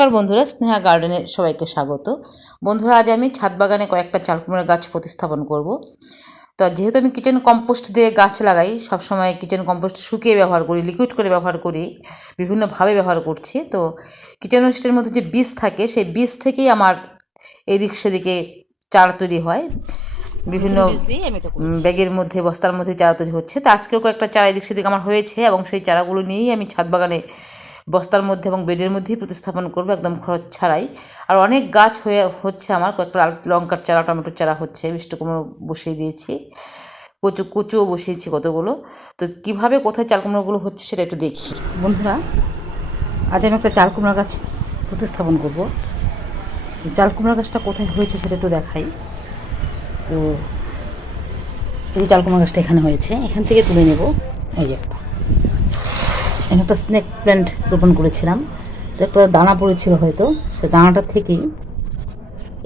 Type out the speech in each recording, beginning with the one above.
নমস্কার বন্ধুরা স্নেহা গার্ডেনে সবাইকে স্বাগত। বন্ধুরা আজ আমি ছাদ বাগানে কয়েকটা চালকুমড়ার গাছ প্রতিস্থাপন করব। তো যেহেতু আমি কিচেন কম্পোস্ট দিয়ে গাছ লাগাই সবসময় কিচেন কম্পোস্ট শুকিয়ে ব্যবহার করি লিকুইড করে ব্যবহার করি বিভিন্নভাবে ব্যবহার করছি। তো কিচেন ওয়েস্টের মধ্যে যে বীজ থাকে সেই বীজ থেকেই আমার এদিক সেদিকে চারা তৈরি হয়। বিভিন্ন ব্যাগের মধ্যে বস্তার মধ্যে চারা তৈরি হচ্ছে। তো আজকেও কয়েকটা চারা এদিক সেদিক আমার হয়েছে এবং সেই চারাগুলো নিয়েই আমি ছাদ বাগানে বস্তার মধ্যে এবং বেডের মধ্যেই প্রতিস্থাপন করব, একদম খরচ ছাড়াই। আর অনেক গাছ হয়ে, হচ্ছে আমার, কয়েকটা লঙ্কার চারা, টমেটোর চারা হচ্ছে মিষ্টি কুমড়ো বসিয়ে দিয়েছি। কচু, কচুও বসিয়েছি কতগুলো। তো কীভাবে কোথায় চাল কুমড়োগুলো হচ্ছে সেটা একটু দেখি। বন্ধুরা, আজ আমি একটা চাল কুমড়া গাছ প্রতিস্থাপন করব। চাল কুমড়া গাছটা কোথায় হয়েছে সেটা একটু দেখাই। তো এই চাল কুমড়া গাছটা এখানে হয়েছে, এখান থেকে তুলে নেব। এই যে এখানে একটা স্নেক প্ল্যান্ট রোপণ করেছিলাম। তো একটা দানা পড়েছিল হয়তো। সেই দানাটার থেকেই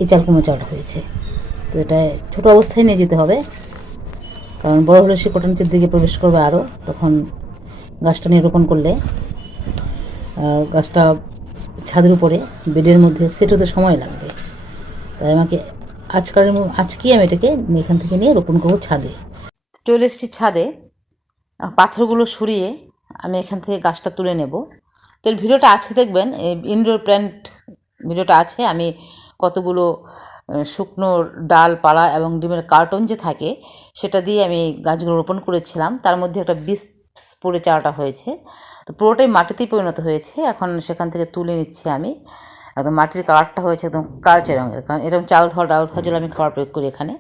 এই চাল কুমড়ো চালটা হয়েছে। তো এটা ছোটো অবস্থায় নিয়ে যেতে হবে। কারণ বড় হলে সে নিচের দিকে প্রবেশ করবে আরও তখন গাছটা নিয়ে রোপণ করলে গাছটা ছাদের উপরে, বেডের মধ্যে সেট হতে সময় লাগবে। তাই আমাকে আজকালের আজকেই আমি এটাকে এখান থেকে নিয়ে রোপণ করব ছাদে। চলে এসেছি ছাদে। পাথরগুলো সরিয়ে আমি এখান থেকে গাছটা তুলে নেব। তো এর ভিডিওটা আছে দেখবেন ইনডোর প্ল্যান্ট ভিডিওটা আছে। আমি কতগুলো শুকনো ডালপালা এবং ডিমের কার্টন যে থাকে, সেটা দিয়ে আমি গাছগুলো রোপণ করেছিলাম। তার মধ্যে একটা বীজ পড়ে চারাটা হয়েছে। তো পুরোটাই মাটিতেই পরিণত হয়েছে। এখন সেখান থেকে তুলে নিচ্ছি আমি। একদম মাটির কালারটা হয়েছে একদম কালচে রঙের। কারণ এরকম চাল ধোয়া, ডাল ধোয়া জল আমি খাবার প্রয়োগ করি এখানে।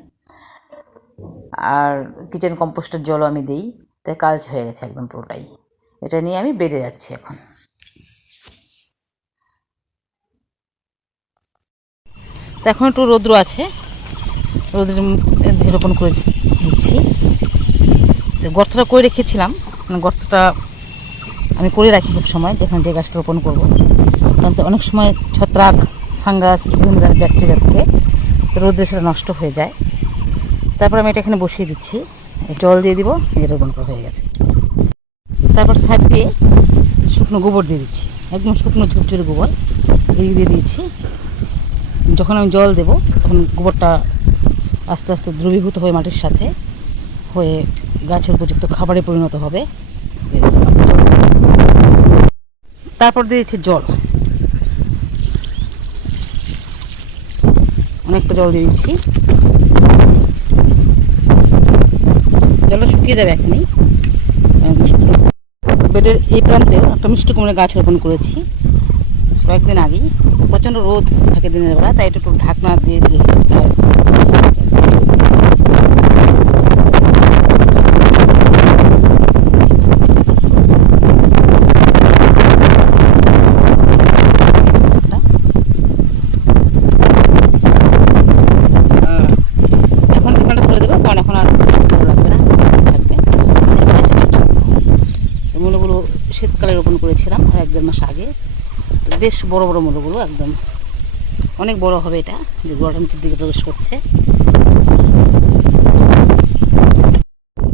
আর কিচেন কম্পোস্টের জলও আমি দিই। তাই কালচে হয়ে গেছে একদম পুরোটাই। এটা নিয়ে আমি বেড়ে যাচ্ছি এখন। এখন একটু রৌদ্র আছে। রৌদ্র রোপণ করে দিচ্ছি। তো গর্তটা করে রেখেছিলাম। মানে গর্তটা আমি করে রাখি সব সময়, যেখানে যে গাছটা রোপণ করব। কারণ অনেক সময় ছত্রাক, ফাঙ্গাস, বিভিন্ন ব্যাকটেরিয়া থেকে। তো রোদ্রে সেটা নষ্ট হয়ে যায়। তারপর আমি এটা এখানে বসিয়ে দিচ্ছি। জল দিয়ে দিব এটা রোপণ করা হয়ে গেছে। তারপর সাইড দিয়ে শুকনো গোবর দিয়ে দিচ্ছি। একদম শুকনো ঝুরঝুরে গোবর। এই দিয়ে দিয়েছি। যখন আমি জল দেব, তখন গোবরটা আস্তে আস্তে দ্রবীভূত হয়ে মাটির সাথে হয়ে গাছের উপযুক্ত খাবারে পরিণত হবে। তারপর দিয়েছি জল। অনেকটা জল দিয়ে দিচ্ছি। জলটা শুকিয়ে যাবে এখনই। বেডের এই প্রান্তেও একটা মিষ্টি কুমড়ে গাছ রোপণ করেছি। কয়েকদিন আগেই। প্রচণ্ড রোদ থাকে দিনের বেলা, তাই একটু ঢাকনা দিয়ে রেখেছি প্রায় একটা। আহ, এখন ঢাকনাটা খুলে দেবো কারণ এখন আর ভালো লাগবে না থাকবে এরপর আছে কাটা। এই মূলগুলো শীতকালে রোপণ করেছিলাম আর এক দেড় মাস আগে তো বেশ বড় বড় মূলগুলো একদম। অনেক বড় হবে এটা যে গোড়াটা নিচের দিকে প্রবেশ করছে।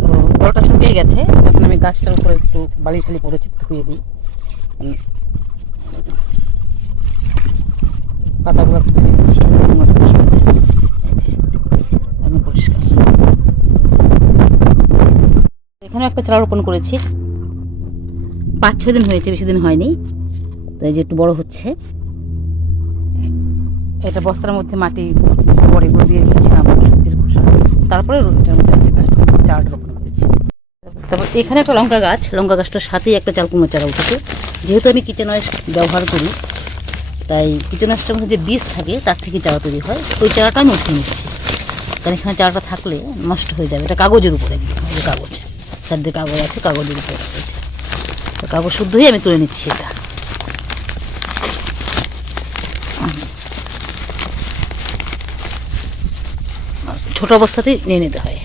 তো গোড়াটা শুকিয়ে গেছে যখন আমি গাছটার উপরে একটু বালি ঠালি পড়েছে ধুয়ে দিই। পাতাগুলো ধুয়ে দিচ্ছি পরিষ্কার হয়ে যায়। এই যে, একদম পরিষ্কার। এখানে একটা চারা রোপণ করেছি। পাঁচ ছয় দিন হয়েছে বেশি দিন হয়নি। তো এই যে একটু বড় হচ্ছে। এটা বস্তার মধ্যে মাটি গোবর এগুলো দিয়ে রেখেছিলাম সবজির খোসা। তারপরে এটার মধ্যে চারাটা রোপণ করেছি। তারপর এখানে একটা লঙ্কা গাছ, লঙ্কা গাছটার সাথেই একটা চাল কুমড়োর চারা উঠেছে। যেহেতু আমি কিচেন ওয়েস্ট ব্যবহার করি, তাই কিচেন ওয়েস্টের মধ্যে যে বীজ থাকে, তার থেকে চারা তৈরি হয়। ওই চারাটা আমি উঠিয়ে নিচ্ছি। কারণ এখানে চারাটা থাকলে নষ্ট হয়ে যাবে। এটা কাগজের উপরে কাগজ। দিয়ে কাগজ আছে, কাগজের উপরে রয়েছে। কাগজ শুদ্ধই আমি তুলে নিচ্ছি এটা। ছোট অবস্থাতেই নিয়ে নিতে হয়।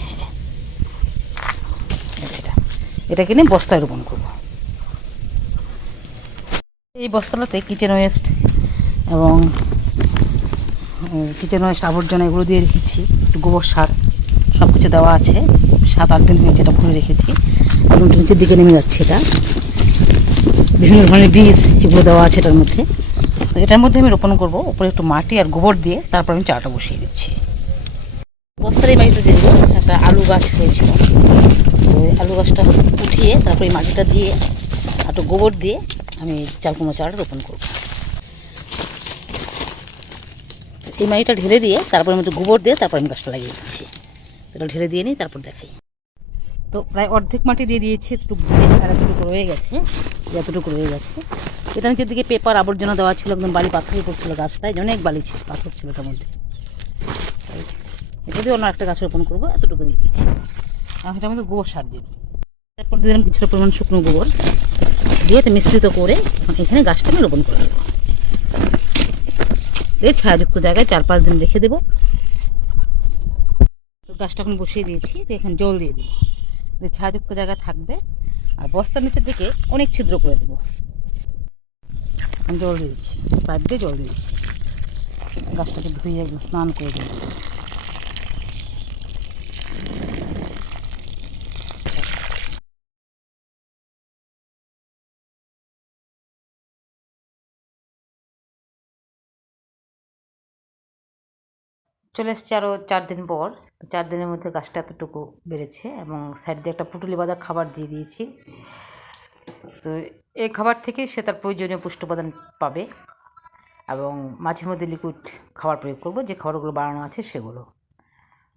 এটা। এটা কিনে বস্তায় রোপণ করব। এই বস্তাটাতে কিচেন ওয়েস্ট এবং কিচেন ওয়েস্ট আবর্জনা এগুলো দিয়ে রেখেছি। একটু গোবর সার সব কিছু দেওয়া আছে। সাত আট দিন হয়েছে এটা ভরে রেখেছি। একদম নিচের দিকে নেমে যাচ্ছে এটা। বিভিন্ন ধরনের বীজ এগুলো দেওয়া আছে এটার মধ্যে। তো এটার মধ্যে আমি রোপণ করব। উপরে একটু মাটি আর গোবর দিয়ে তারপর আমি চারাটা বসিয়ে দিচ্ছি। বস্তার এই মাটিটা দিয়ে দেবো। একটা আলু গাছ হয়েছিল। তো ওই আলু গাছটা উঠিয়ে তারপর এই মাটিটা দিয়ে একটু গোবর দিয়ে আমি চাল কুমড়ো চারাটা রোপণ করব। এই মাটিটা ঢেলে দিয়ে তারপর আমি একটু গোবর দিয়ে তারপর আমি গাছটা লাগিয়ে দিচ্ছি। এটা ঢেলে দিয়ে নিই তারপর দেখাই। তো প্রায় অর্ধেক মাটি দিয়ে দিয়েছি, এতটুকু আর এতটুকু রয়ে গেছে। যতটুকু রয়ে গেছে। এটা নিচের দিকে পেপার আবর্জনা দেওয়া ছিল, একদম বালি পাথরই পড়ছিল গাছটায় অনেক বালি ছিল, পাথর ছিল এটার মধ্যে। এটা দিয়ে অন্য একটা গাছ রোপণ করব, এতটুকু দিয়ে দিয়েছি। আর এটার মধ্যে গোবর সার দিয়ে দিই। তারপর দিয়ে দিলাম কিছুটা পরিমাণ শুকনো গোবর। দিয়ে এটা মিশ্রিত করে এখানে গাছটা আমি রোপণ করে দেবো দিয়ে ছায়াযুক্ত জায়গায় চার পাঁচ দিন রেখে দেবো। তো গাছটা এখন বসিয়ে দিয়েছি, দিয়ে এখানে জল দিয়ে দেবো। যে ছায়াযুক্ত জায়গা থাকবে, আর বস্তার নিচের দিকে অনেক ছিদ্র করে দেবো। জল দিয়ে দিচ্ছি, পাইপ দিয়ে জল দিয়ে দিচ্ছি। গাছটাকে ধুয়ে স্নান করে দেবো। চলে এসছে আরও চার দিন পর। চার দিনের মধ্যে গাছটা এতটুকু বেড়েছে এবং সাইড দিয়ে একটা পুটুলি বাঁধা খাবার দিয়ে দিয়েছি। তো এই খাবার থেকে সে তার প্রয়োজনীয় পুষ্টি উপাদান পাবে এবং মাঝে মধ্যে লিকুইড খাবার প্রয়োগ করব, যে খাবারগুলো বানানো আছে সেগুলো।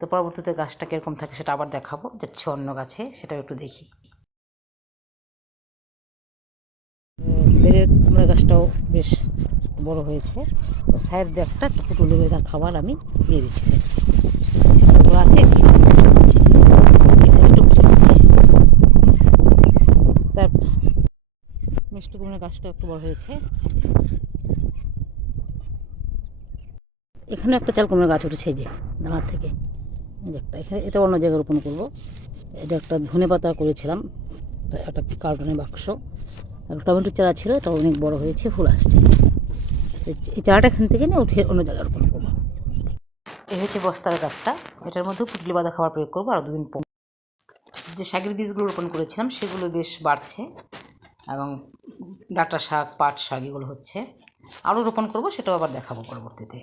তো পরবর্তীতে গাছটা কীরকম থাকে সেটা আবার দেখাবো, যাচ্ছে অন্য গাছে, সেটাও একটু দেখি। কুমড়া গাছটাও বেশ বড় হয়েছে। তো সাইড দিয়ে একটা পুটুলি বেঁধা খাবার আমি দিয়ে দিচ্ছি আছে। তার মিষ্টি গাছটা একটু বড় হয়েছে। এখানে একটা চাল কুমড়া গাছ উঠেছে যে দানার থেকে। একটা, এখানে এটা অন্য জায়গায় রোপণ করব। এটা একটা ধনে পাতা করেছিলাম একটা কার্টুনের বাক্স। আর টমেটোর চারা ছিল, এটা অনেক বড় হয়েছে, ফুল আসছে। এই- চারাটা এখান থেকে নিয়ে উঠে অন্য জায়গায় রোপণ করব। এই হচ্ছে বস্তার গাছটা। এটার মধ্যেও পুটলি বাঁধা খাবার প্রয়োগ করব আর দুদিন পর। যে শাকের বীজগুলো রোপণ করেছিলাম, সেগুলো বেশ বাড়ছে এবং ডাঁটা শাক, পাট শাক এগুলো হচ্ছে। আরও রোপণ করব, সেটাও আবার দেখাবো পরবর্তীতে।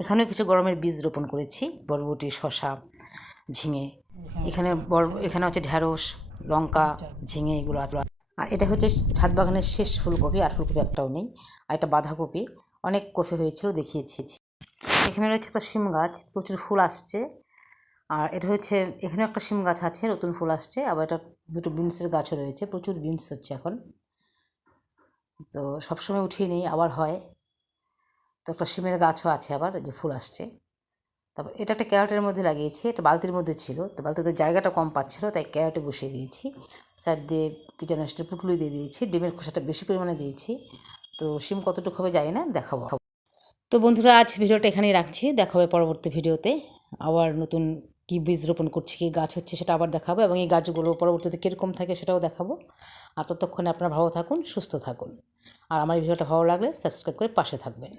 এখানেও কিছু গরমের বীজ রোপণ করেছি, বরবটি শশা ঝিঙে। এখানে বর এখানে হচ্ছে ঢ্যাঁড়স লঙ্কা, ঝিঙে এগুলো আর এটা হচ্ছে ছাদ বাগানের শেষ ফুলকপি, আর ফুলকপি একটাও নেই। আর এটা বাঁধাকপি। অনেক কপি হয়েছিল দেখিয়েছি এখানে রয়েছে একটা শিম গাছ, প্রচুর ফুল আসছে। আর এটা হচ্ছে এখানে একটা শিম গাছ আছে, নতুন ফুল আসছে। আবার এটা দুটো বিনসের গাছও রয়েছে, প্রচুর বিনস হচ্ছে এখন। তো সবসময় উঠিয়ে নেই, আবার হয়। তো একটা শিমের গাছও আছে আবার, যে ফুল আসছে। তারপর এটা একটা ক্যারেটের মধ্যে লাগিয়েছি, এটা বালতির মধ্যে ছিল, তো বালতিতে জায়গাটা কম পাচ্ছিল, তাই ক্যারেটে বসিয়ে দিয়েছি। সাইড দিয়ে কিচেন স্টের পুটুলি দিয়ে দিয়েছি, ডিমের খোসাটা বেশি পরিমাণে দিয়েছি, তো শিম কতটুকু হবে জানি না, দেখাবো। তো বন্ধুরা, আজ ভিডিওটা এখানেই রাখছি, দেখা হবে পরবর্তী ভিডিওতে। আবার নতুন কী বীজ রোপণ করছি, কী গাছ হচ্ছে সেটা আবার দেখাবো, এবং এই গাছগুলো পরবর্তীতে কীরকম থাকে সেটাও দেখাবো। আর ততক্ষণে আপনারা ভালো থাকুন, সুস্থ থাকুন। আর আমার এই ভিডিওটা ভালো লাগলে সাবস্ক্রাইব করে পাশে থাকবেন।